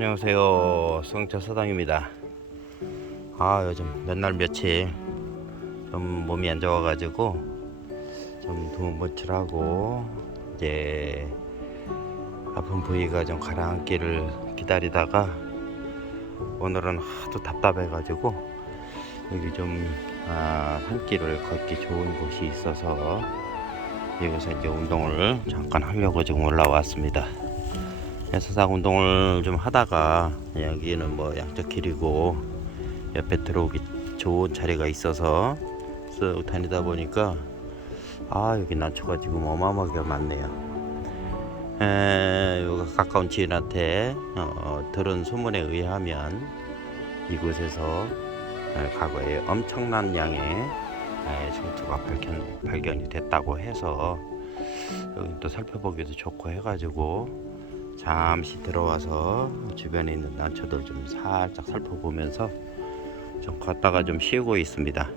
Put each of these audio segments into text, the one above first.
안녕하세요. 성차 서당입니다. 아 요즘 몇 날 며칠 좀 몸이 안 좋아 가지고 좀 두문번칠하고 이제 아픈 부위가 좀 가라앉기를 기다리다가 오늘은 하도 답답해 가지고 여기 좀 아, 산길을 걷기 좋은 곳이 있어서 여기서 이제 운동을 잠깐 하려고 지금 올라왔습니다. 서상 운동을 좀 하다가 여기는 뭐 양쪽 길이고 옆에 들어오기 좋은 자리가 있어서 쓱 다니다 보니까 아 여기 난초가 지금 어마어마하게 많네요. 에, 가까운 지인한테 어, 들은 소문에 의하면 이곳에서 에, 과거에 엄청난 양의 에, 성투가 발견, 발견이 됐다고 해서 여기 또 살펴보기도 좋고 해가지고 잠시 들어와서 주변에 있는 난초들 좀 살짝 살펴보면서 좀 걷다가 좀 쉬고 있습니다.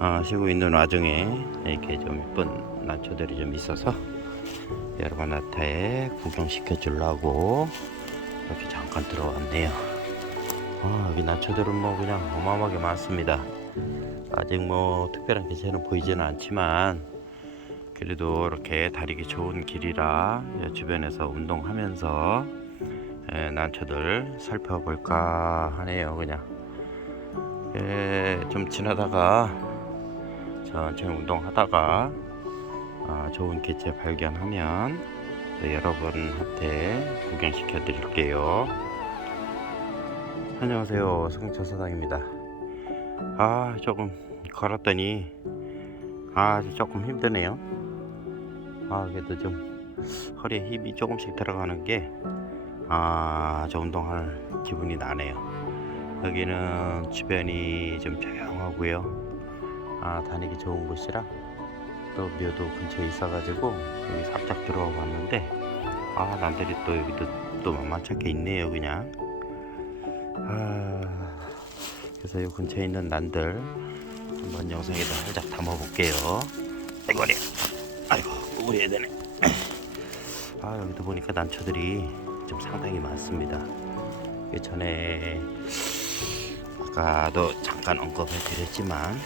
아, 쉬고 있는 와중에 이렇게 좀 이쁜 난초들이 좀 있어서 여러분한테 구경시켜 주려고 이렇게 잠깐 들어왔네요. 아, 여기 난초들은 뭐 그냥 어마어마하게 많습니다. 아직 뭐 특별한 개체는 보이지는 않지만 그래도 이렇게 다리기 좋은 길이라 주변에서 운동하면서 에, 난초들 살펴볼까 하네요 그냥. 에, 좀 지나다가 천천히 운동하다가 아, 좋은 개체 발견하면 또 여러분한테 구경시켜 드릴게요. 안녕하세요. 성처사당입니다. 아 조금 걸었더니 아 조금 힘드네요 아 그래도 좀 허리에 힘이 조금씩 들어가는 게 아 저 운동할 기분이 나네요. 여기는 주변이 좀 조용하고요. 아 다니기 좋은 곳이라 또 묘도 근처에 있어 가지고 여기 살짝 들어와 봤는데 아 남들이 또 여기도 또 만만찮게 있네요 그냥. 아 그래서 이 근처에 있는 난들 한번 영상에다 살짝 담아 볼게요. 아이고 머리 우리 애들네. 아 여기도 보니까 난초들이 좀 상당히 많습니다. 그 전에 아까도 잠깐 언급해 드렸지만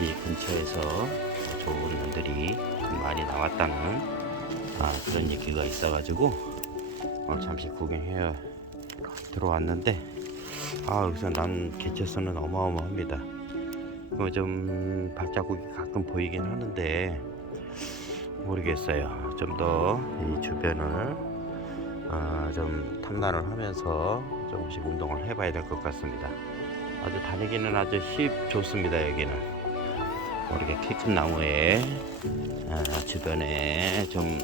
이 근처에서 좋은 난들이 좀 많이 나왔다는 아, 그런 얘기가 있어 가지고 어, 잠시 구경해 들어왔는데 아 여기서 난 개체수는 어마어마합니다. 어, 좀 발자국이 가끔 보이긴 하는데 모르겠어요. 좀 더 이 주변을 어, 좀 탐나를 하면서 조금씩 운동을 해봐야 될 것 같습니다. 아주 다니기는 아주 쉽 좋습니다. 여기는 이렇게 키큰 나무에 아, 주변에 좀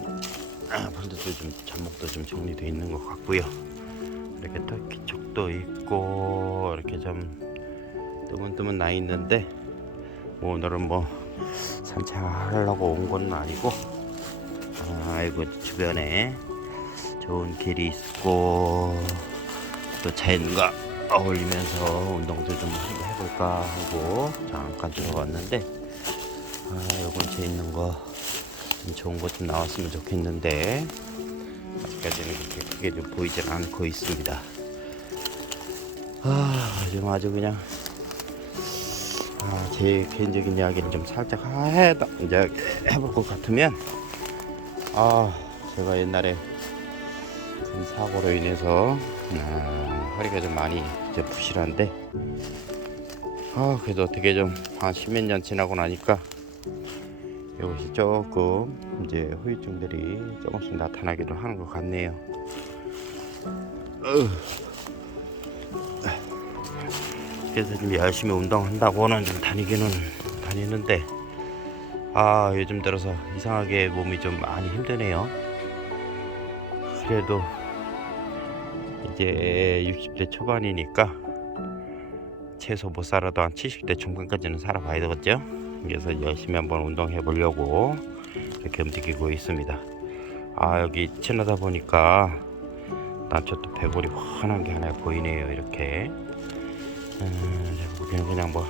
아, 풀들도 좀 잡목도 좀 정리되어 있는 것 같고요. 이렇게 또 기척도 있고 이렇게 좀 뜨문뜨문 나 있는데 뭐 오늘은 뭐 산책하려고 온 건 아니고 아이고 주변에 좋은 길이 있고 또 자연과 어울리면서 운동도 좀 해볼까 하고 잠깐 들어왔는데 아 요건 제 있는 거좀 좋은 것 좀 나왔으면 좋겠는데 아직까지는 그렇게 크게 좀 보이질 않고 있습니다. 아 지금 아주 그냥 아, 제 개인적인 이야기를 좀 살짝 해, 이제 해볼 것 같으면, 아, 제가 옛날에 큰 사고로 인해서, 아, 허리가 좀 많이 이제 부실한데, 아, 그래도 어떻게 좀한 십몇 년 지나고 나니까, 이것이 조금 이제 후유증들이 조금씩 나타나기도 하는 것 같네요. 으. 그래서 좀 열심히 운동한다고는 좀 다니기는 다니는데 아 요즘 들어서 이상하게 몸이 좀 많이 힘드네요. 그래도 이제 60대 초반이니까 최소 못 살아도 한 70대 중반까지는 살아봐야 되겠죠? 그래서 열심히 한번 운동해 보려고 이렇게 움직이고 있습니다. 아 여기 지나다 보니까 난저또 배골이 환한 게 하나 보이네요 이렇게 음, 제가 보기에는 그냥 뭐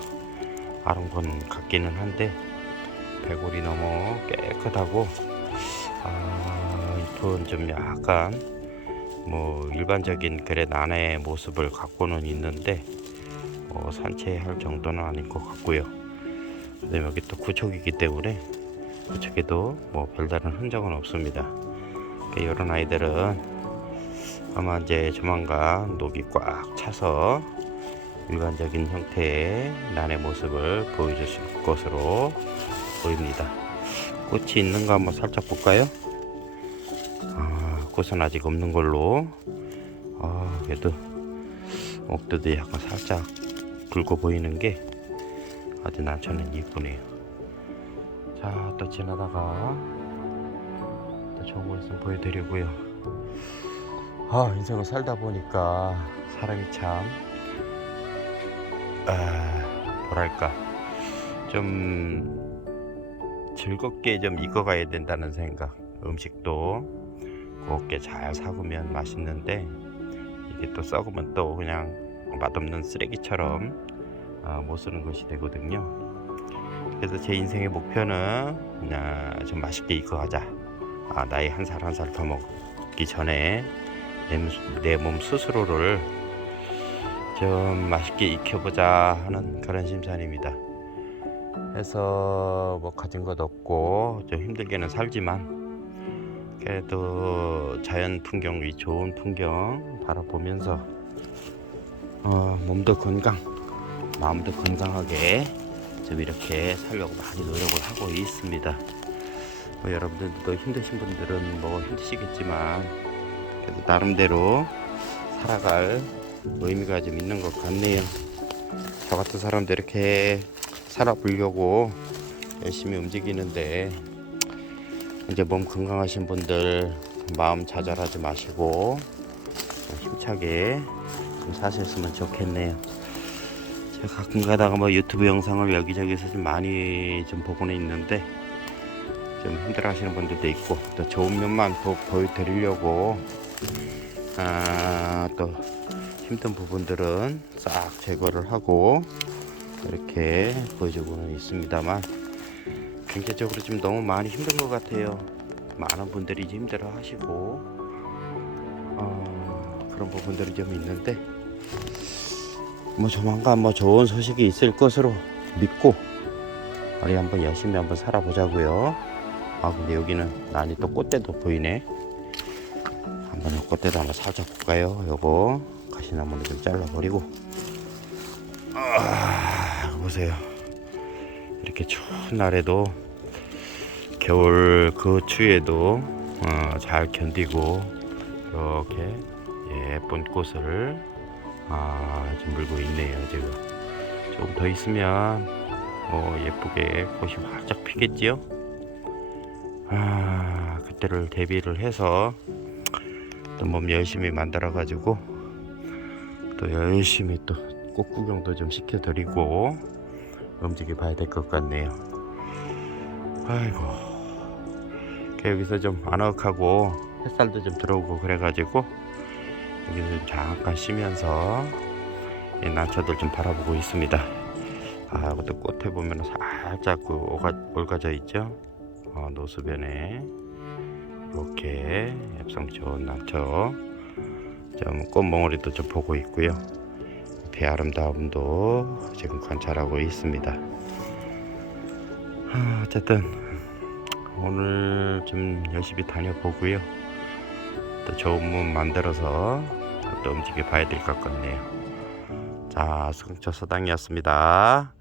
아롱건 같기는 한데 배골이 너무 깨끗하고 아, 잎은 좀 약간 뭐 일반적인 그래 난의 모습을 갖고는 있는데 뭐 산책할 정도는 아닌 것 같고요. 그다음에 여기 또 구촉이기 때문에 구촉에도 뭐 별다른 흔적은 없습니다. 이런 아이들은 아마 이제 조만간 녹이 꽉 차서 일반적인 형태의 난의 모습을 보여주실 것으로 보입니다. 꽃이 있는가 한번 살짝 볼까요? 아, 꽃은 아직 없는 걸로. 아, 그래도 옥도도 약간 살짝 붉어 보이는 게 아주 난처는 이쁘네요. 자, 또 지나다가 또 좋은 거 있으면 보여드리고요. 아, 인생을 살다 보니까 사람이 참, 아, 뭐랄까, 좀 즐겁게 좀 익어가야 된다는 생각. 음식도 곱게 잘 사구면 맛있는데 이게 또 썩으면 또 그냥 맛없는 쓰레기처럼 아, 못 쓰는 것이 되거든요. 그래서 제 인생의 목표는 그냥 좀 맛있게 익어가자. 아, 나이 한 살 한 살 더 먹기 전에 내 몸 스스로를 좀 맛있게 익혀보자 하는 그런 심산입니다. 해서 뭐 가진 것 없고 좀 힘들게는 살지만 그래도 자연 풍경 이 좋은 풍경 바라보면서 어, 몸도 건강 마음도 건강하게 좀 이렇게 살려고 많이 노력을 하고 있습니다 뭐 여러분들도 힘드신 분들은 뭐 힘드시겠지만 그래도 나름대로 살아갈 의미가 좀 있는 것 같네요 저 같은 사람도 이렇게 살아보려고 열심히 움직이는데 이제 몸 건강하신 분들 마음 좌절하지 마시고 좀 힘차게 좀 사셨으면 좋겠네요. 제가 가끔 가다가 뭐 유튜브 영상을 여기저기서 좀 많이 좀 보고는 있는데 좀 힘들어 하시는 분들도 있고 또 좋은 면만 또 보여드리려고 아, 또 힘든 부분들은 싹 제거를 하고 이렇게 보여주고는 있습니다만 경제적으로 좀 너무 많이 힘든 것 같아요. 많은 분들이 힘들어 하시고 어, 그런 부분들이 좀 있는데 뭐 조만간 뭐 좋은 소식이 있을 것으로 믿고 우리 한번 열심히 한번 살아보자고요. 아 근데 여기는 난이 또 꽃대도 보이네. 한번 요 꽃대도 한번 살짝 볼까요? 요거 가시나무를 좀 잘라버리고. 아 보세요. 이렇게 추운 날에도 겨울 그 추위에도 어, 잘 견디고 이렇게 예쁜 꽃을 아, 지금 물고 있네요 지금. 조금 더 있으면 뭐 예쁘게 꽃이 활짝 피겠지요? 아 그때를 대비를 해서 또 몸 열심히 만들어 가지고 또 열심히 또 꽃 구경도 좀 시켜드리고 움직여 봐야 될 것 같네요. 아이고. 여기서 좀 아늑하고 햇살도 좀 들어오고 그래가지고 여기서 좀 잠깐 쉬면서 이 난초들 좀 바라보고 있습니다. 아, 이것도 꽃에 보면 살짝 그 오가, 올가져 있죠? 어, 노수변에 이렇게 엽성 좋은 난초 좀 꽃몽우리도 좀 보고 있고요. 배 아름다움도 지금 관찰하고 있습니다. 아, 어쨌든 오늘 좀 열심히 다녀보고요. 또 좋은 몸 만들어서 또 움직여 봐야 될 것 같네요. 자, 승초 서당이었습니다.